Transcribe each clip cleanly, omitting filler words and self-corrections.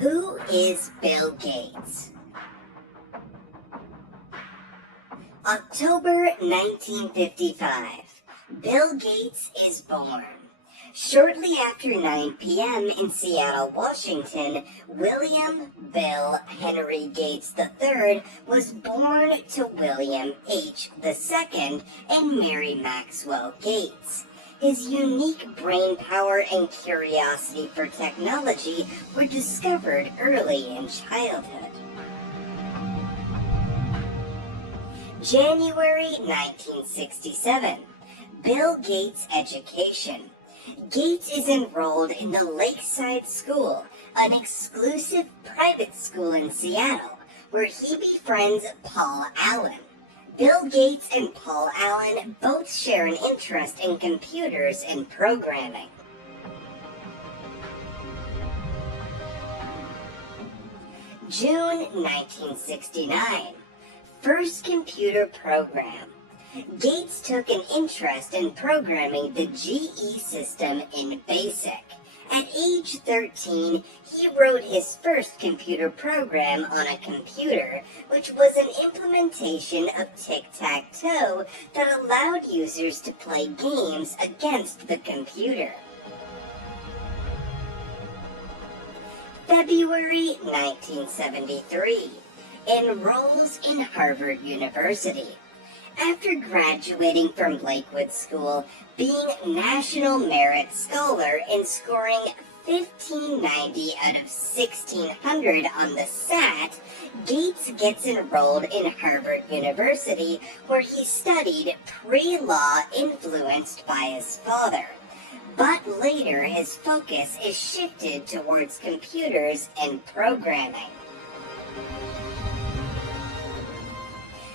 Who is Bill Gates? October 1955. Bill Gates is born. Shortly after 9 p.m. in Seattle, Washington, William Bill Henry Gates III was born to William H. II and Mary Maxwell Gates. His unique brain power and curiosity for technology were discovered early in childhood. January 1967. Bill Gates' education. Gates is enrolled in the Lakeside School, an exclusive private school in Seattle, where he befriends Paul Allen. Bill Gates and Paul Allen both share an interest in computers and programming. June 1969. First computer program. Gates took an interest in programming the GE system in BASIC. At age 13, he wrote his first computer program on a computer, which was an implementation of tic-tac-toe that allowed users to play games against the computer. February 1973. Enrolls in Harvard University. After graduating from Lakewood School, being National Merit Scholar and scoring 1590 out of 1600 on the SAT, Gates gets enrolled in Harvard University, where he studied pre-law influenced by his father. But later his focus is shifted towards computers and programming.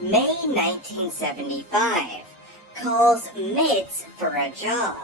May 1975. Calls MITS for a job.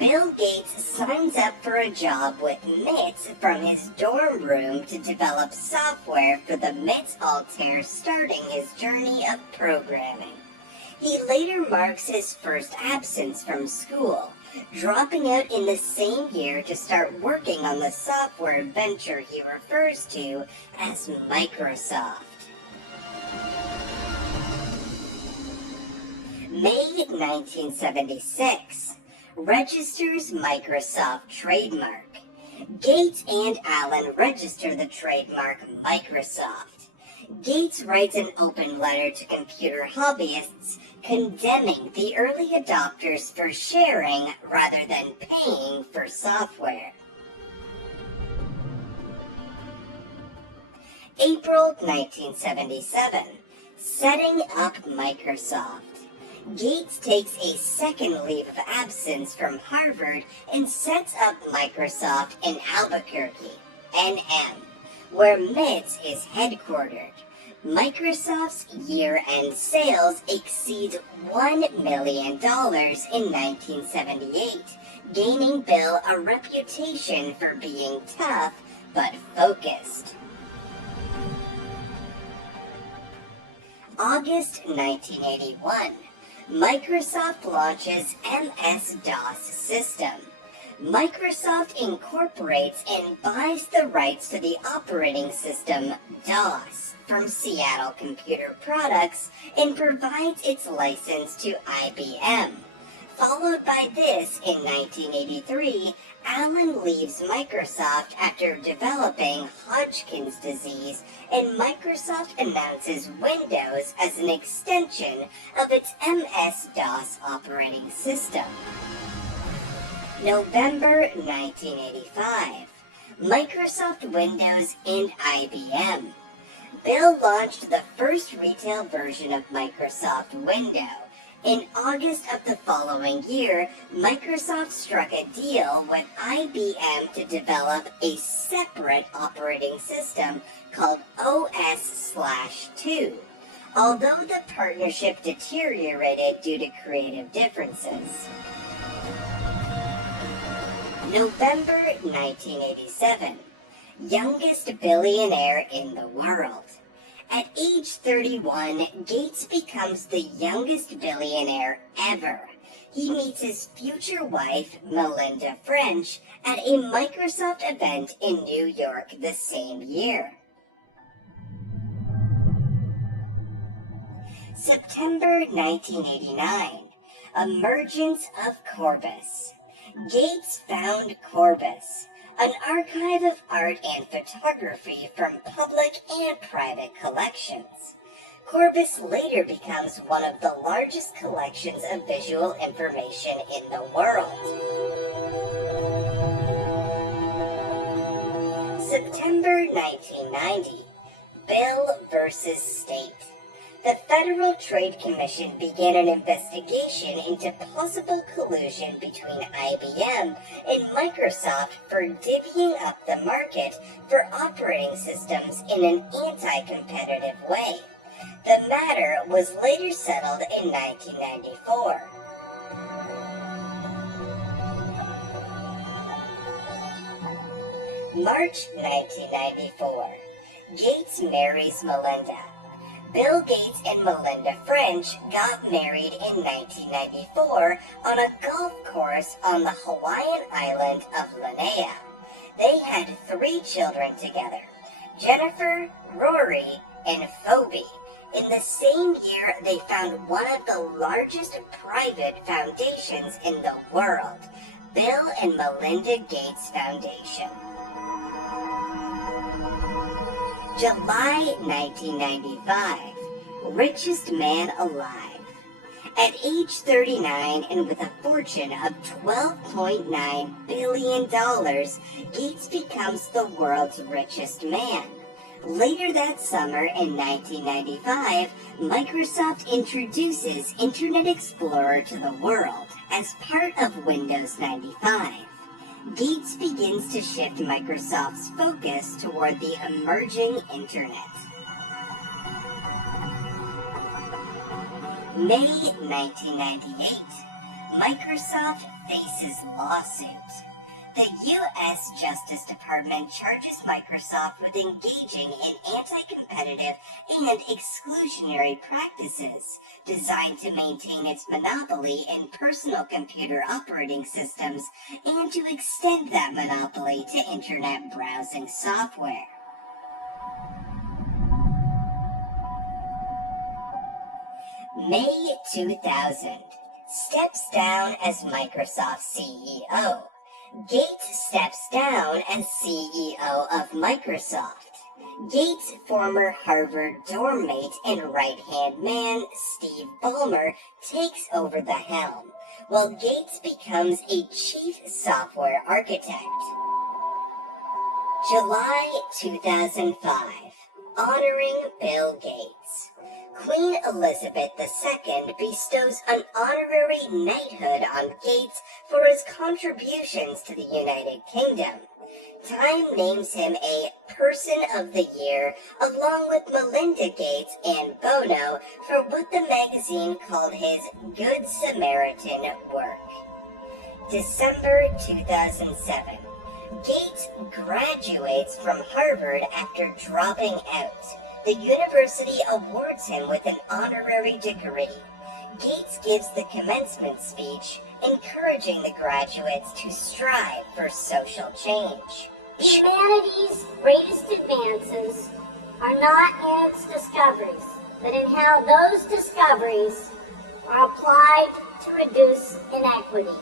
Bill Gates signs up for a job with MITS from his dorm room to develop software for the MITS Altair, starting his journey of programming. He later marks his first absence from school, dropping out in the same year to start working on the software venture he refers to as Microsoft. May 1976. Registers Microsoft trademark. Gates and Allen register the trademark Microsoft. Gates writes an open letter to computer hobbyists condemning the early adopters for sharing rather than paying for software. April 1977. Setting up Microsoft. Gates takes a second leave of absence from Harvard and sets up Microsoft in Albuquerque, NM, where MITS is headquartered. Microsoft's year-end sales exceed $1 million in 1978, gaining Bill a reputation for being tough but focused. August 1981. Microsoft launches MS-DOS system. Microsoft incorporates and buys the rights to the operating system DOS from Seattle Computer Products and provides its license to IBM. Followed by this, in 1983, Allen leaves Microsoft after developing Hodgkin's disease, and Microsoft announces Windows as an extension of its MS-DOS operating system. November 1985. Microsoft Windows and IBM. Bill launched the first retail version of Microsoft Windows. In August of the following year, Microsoft struck a deal with IBM to develop a separate operating system called OS/2, although the partnership deteriorated due to creative differences. November 1987. Youngest billionaire in the world. At age 31, Gates becomes the youngest billionaire ever. he meets his future wife, Melinda French, at a Microsoft event in New York the same year. September 1989. Emergence of Corbis. Gates found Corbis, an archive of art and photography from public and private collections. Corbis later becomes one of the largest collections of visual information in the world. September 1990. Bill versus State. The Federal Trade Commission began an investigation into possible collusion between IBM and Microsoft for divvying up the market for operating systems in an anti-competitive way. The matter was later settled in 1994. March 1994. Gates marries Melinda. Bill Gates and Melinda French got married in 1994 on a golf course on the Hawaiian island of Lanai. They had 3 children together, Jennifer, Rory, and Phoebe. In the same year, they found one of the largest private foundations in the world, Bill and Melinda Gates Foundation. July 1995. Richest man alive. At age 39 and with a fortune of $12.9 billion, Gates becomes the world's richest man. Later that summer in 1995, Microsoft introduces Internet Explorer to the world as part of Windows 95. Gates begins to shift Microsoft's focus toward the emerging Internet. May 1998. Microsoft faces lawsuit. The U.S. Justice Department charges Microsoft with engaging in anti-competitive and exclusionary practices designed to maintain its monopoly in personal computer operating systems and to extend that monopoly to internet browsing software. May 2000. Steps down as Microsoft CEO. Gates steps down as CEO of Microsoft. Gates' former Harvard dorm mate and right-hand man, Steve Ballmer, takes over the helm, while Gates becomes a chief software architect. July 2005. Honoring Bill Gates. Queen Elizabeth II bestows an honorary knighthood on Gates for his contributions to the United Kingdom. Time names him a Person of the Year, along with Melinda Gates and Bono, for what the magazine called his Good Samaritan work. December 2007. Gates graduates from Harvard after dropping out. The university awards him with an honorary degree. Gates gives the commencement speech, encouraging the graduates to strive for social change. Humanity's greatest advances are not in its discoveries, but in how those discoveries are applied to reduce inequity.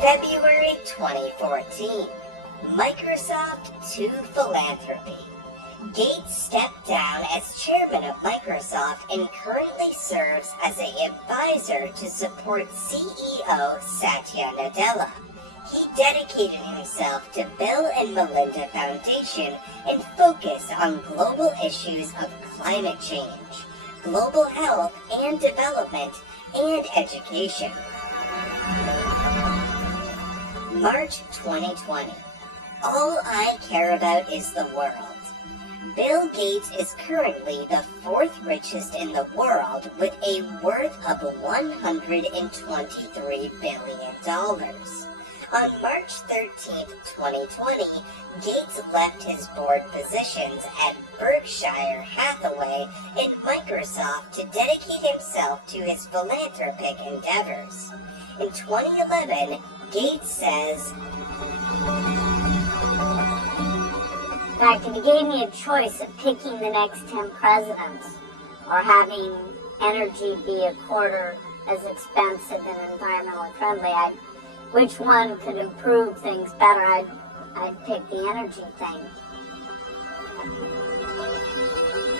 February 2014. Microsoft to philanthropy. Gates stepped down as chairman of Microsoft and currently serves as an advisor to support CEO Satya Nadella. He dedicated himself to Bill and Melinda Foundation and focused on global issues of climate change, global health and development, and education. March 2020. All I care about is the world. Bill Gates is currently the 4th richest in the world with a worth of $123 billion. On March 13, 2020, Gates left his board positions at Berkshire Hathaway and Microsoft to dedicate himself to his philanthropic endeavors. In 2011, Gates says, in fact, if you gave me a choice of picking the next 10 presidents or having energy be a quarter as expensive and environmentally friendly, which one could improve things better, I'd pick the energy thing.